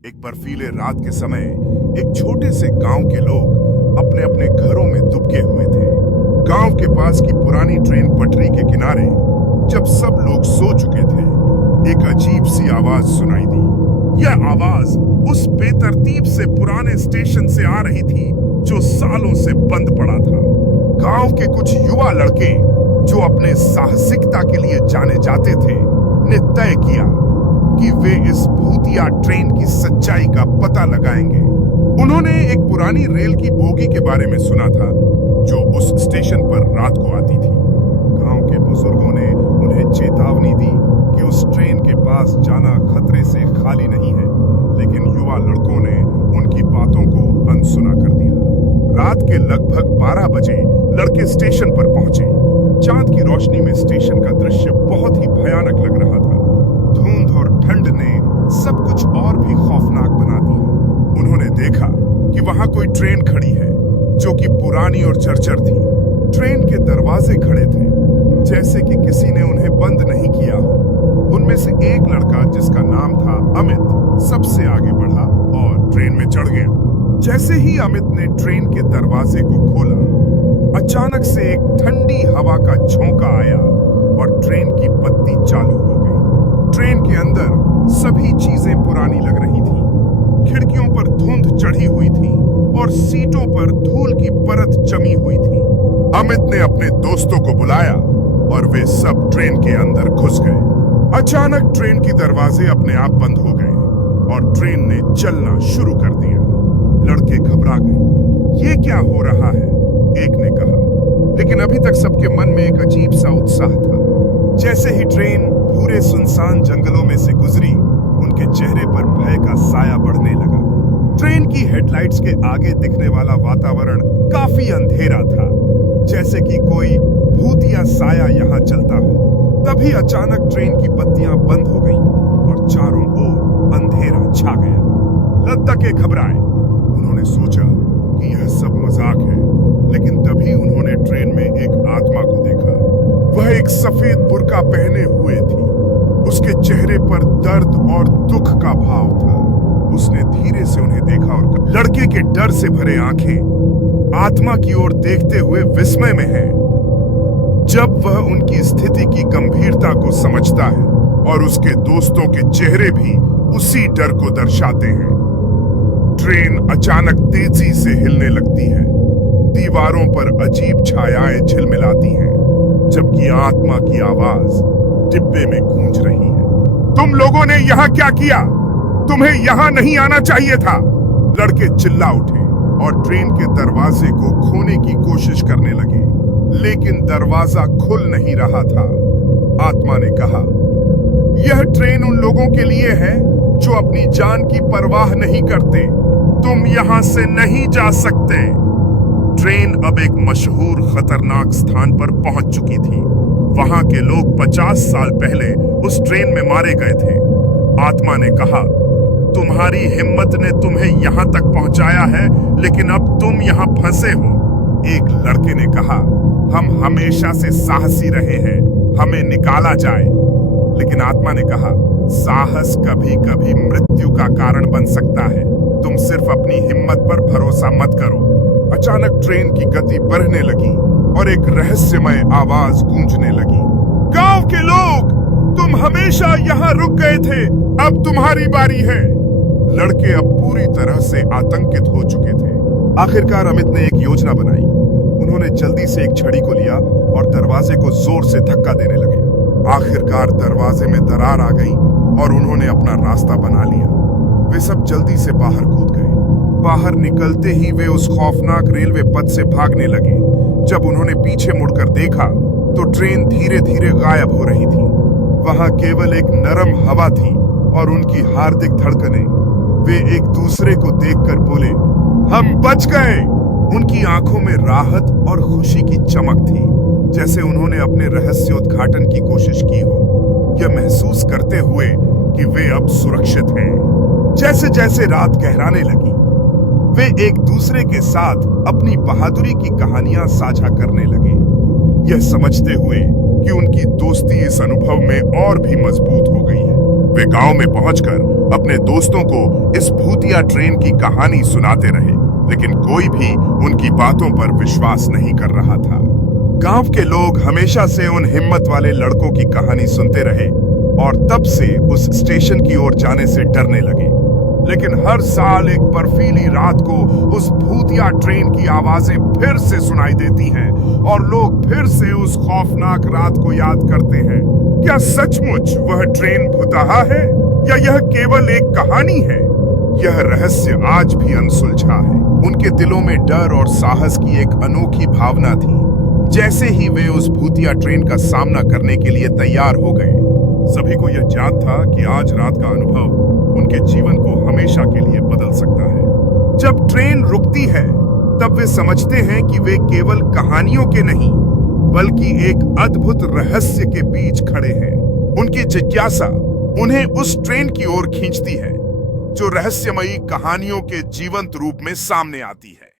एक बर्फीले रात के समय एक छोटे से गांव के लोग अपने अपने घरों में दुबके हुए थे। गांव के पास की पुरानी ट्रेन पटरी के किनारे जब सब लोग सो चुके थे, एक अजीब सी आवाज सुनाई दी। यह आवाज उस बेतरतीब से पुराने स्टेशन से आ रही थी जो सालों से बंद पड़ा था। गांव के कुछ युवा लड़के जो अपने साहसिकता के लिए जाने जाते थे, ने तय किया कि वे इस भूतिया ट्रेन की सच्चाई का पता लगाएंगे। उन्होंने एक पुरानी रेल की बोगी के बारे में सुना था जो उस स्टेशन पर रात को आती थी। गांव के बुजुर्गों ने उन्हें चेतावनी दी कि उस ट्रेन के पास जाना खतरे से खाली नहीं है, लेकिन युवा लड़कों ने उनकी बातों को अनसुना कर दिया। रात के लगभग 12 बजे लड़के स्टेशन पर पहुंचे। चांद की रोशनी में स्टेशन का दृश्य बहुत ही भयानक लग रहा था। धुंध और ठंड ने सब कुछ और भी खौफनाक बना दिया। उन्होंने देखा कि वहां कोई ट्रेन खड़ी है जो कि पुरानी और जर्जर थी। ट्रेन के दरवाजे खड़े थे, जैसे कि किसी ने उन्हें बंद नहीं किया हो। उनमें से एक लड़का, जिसका नाम था अमित, सबसे आगे बढ़ा और ट्रेन में चढ़ गया। जैसे ही अमित ने ट्रेन के दरवाजे को खोला, अचानक से एक ठंडी हवा का झोंका आया और ट्रेन की बत्ती चालू हो गई। ट्रेन के अंदर सभी चीजें पुरानी लग रही थी। खिड़कियों पर धुंध चढ़ी हुई थी और सीटों पर धूल की परत जमी हुई थी। अमित ने अपने दोस्तों को बुलाया और वे सब ट्रेन के अंदर घुस गए। अचानक ट्रेन के दरवाजे अपने आप बंद हो गए और ट्रेन ने चलना शुरू कर दिया। लड़के घबरा गए। ये क्या हो रहा है? एक ने कहा, लेकिन अभी तक सबके मन में एक अजीब सा उत्साह था। जैसे ही ट्रेन पूरे सुनसान जंगलों में से गुजरी, उनके चेहरे पर भय का साया बढ़ने लगा। ट्रेन की हेडलाइट्स के आगे दिखने वाला वातावरण काफी अंधेरा था, जैसे कि कोई भूतिया साया यहाँ चलता हो। तभी अचानक ट्रेन की बत्तियां बंद हो गईं और चारों ओर अंधेरा छा गया। लद्दाखे घबराए। उन्होंने सोचा कि यह सब मजाक है, लेकिन तभी उन्होंने ट्रेन में एक आत्मा को देखा। वह एक सफेद बुर्का पहने हुए थी। उसके चेहरे पर दर्द और दुख का भाव था। उसने धीरे से उन्हें देखा और लड़के के डर से भरे आंखें आत्मा की ओर देखते हुए विस्मय में हैं। जब वह उनकी स्थिति की गंभीरता को समझता है और उसके दोस्तों के चेहरे भी उसी डर को दर्शाते हैं। ट्रेन अचानक तेजी से हिलने लगती है। दीवारों पर अजीब छायाएं झिलमिलाती हैं, जबकि आत्मा की आवाज डिब्बे में गूंज रही है। तुम लोगों ने यहाँ क्या किया? तुम्हें यहाँ नहीं आना चाहिए था। लड़के चिल्ला उठे और ट्रेन के दरवाजे को खोने की कोशिश करने लगे, लेकिन दरवाजा खुल नहीं रहा था। आत्मा ने कहा, यह ट्रेन उन लोगों के लिए है जो अपनी जान की परवाह नहीं करते। तुम यहाँ से नहीं जा सकते। ट्रेन अब एक मशहूर खतरनाक स्थान पर पहुंच चुकी थी। वहां के लोग 50 साल पहले उस ट्रेन में मारे गए थे। आत्मा ने कहा, तुम्हारी हिम्मत ने तुम्हें यहां तक पहुंचाया है, लेकिन अब तुम यहां फंसे हो। एक लड़के ने कहा, हम हमेशा से साहसी रहे हैं, हमें निकाला जाए। लेकिन आत्मा ने कहा, साहस कभी कभी मृत्यु का कारण बन सकता है। तुम सिर्फ अपनी हिम्मत पर भरोसा मत करो। अचानक ट्रेन की गति बढ़ने लगी और एक रहस्यमय आवाज गूंजने लगी। गांव के लोग, तुम हमेशा यहाँ रुक गए थे, अब तुम्हारी बारी है। लड़के अब पूरी तरह से आतंकित हो चुके थे। आखिरकार अमित ने एक योजना बनाई। उन्होंने जल्दी से एक छड़ी को लिया और दरवाजे को जोर से धक्का देने लगे। आखिरकार दरवाजे में दरार आ गई और उन्होंने अपना रास्ता बना लिया। वे सब जल्दी से बाहर कूद गए। बाहर निकलते ही वे उस खौफनाक रेलवे पथ से भागने लगे। जब उन्होंने पीछे मुड़कर देखा तो ट्रेन धीरे धीरे गायब हो रही थी। वहां केवल एक नरम हवा थी और उनकी हार्दिक धड़कनें। वे एक दूसरे को देखकर बोले, हम बच गए। उनकी आंखों में राहत और खुशी की चमक थी, जैसे उन्होंने अपने रहस्योद्घाटन की कोशिश की हो, यह महसूस करते हुए कि वे अब सुरक्षित हैं। जैसे जैसे रात गहराने लगी, वे एक दूसरे के साथ अपनी बहादुरी की कहानियां साझा करने लगे, यह समझते हुए कि उनकी दोस्ती इस अनुभव में और भी मजबूत हो गई है। वे गांव में पहुंचकर अपने दोस्तों को इस भूतिया ट्रेन की कहानी सुनाते रहे, लेकिन कोई भी उनकी बातों पर विश्वास नहीं कर रहा था। गांव के लोग हमेशा से उन हिम्मत वाले लड़कों की कहानी सुनते रहे और तब से उस स्टेशन की ओर जाने से डरने लगे। लेकिन हर साल एक बर्फीली रात को उस भूतिया ट्रेन की आवाजें फिर से सुनाई देती हैं और लोग फिर से उस खौफनाक रात को याद करते हैं। क्या सचमुच वह ट्रेन भुतहा है या यह केवल एक कहानी है? यह रहस्य आज भी अनसुलझा है। उनके दिलों में डर और साहस की एक अनोखी भावना थी। जैसे ही वे उस भूतिया ट्रेन का सामना करने के लिए तैयार हो गए, सभी को यह याद था कि आज रात का अनुभव उनके जीवन को हमेशा के लिए बदल सकता है। जब ट्रेन रुकती है, तब वे समझते हैं कि वे केवल कहानियों के नहीं, बल्कि एक अद्भुत रहस्य के बीच खड़े हैं। उनकी जिज्ञासा उन्हें उस ट्रेन की ओर खींचती है, जो रहस्यमयी कहानियों के जीवंत रूप में सामने आती है।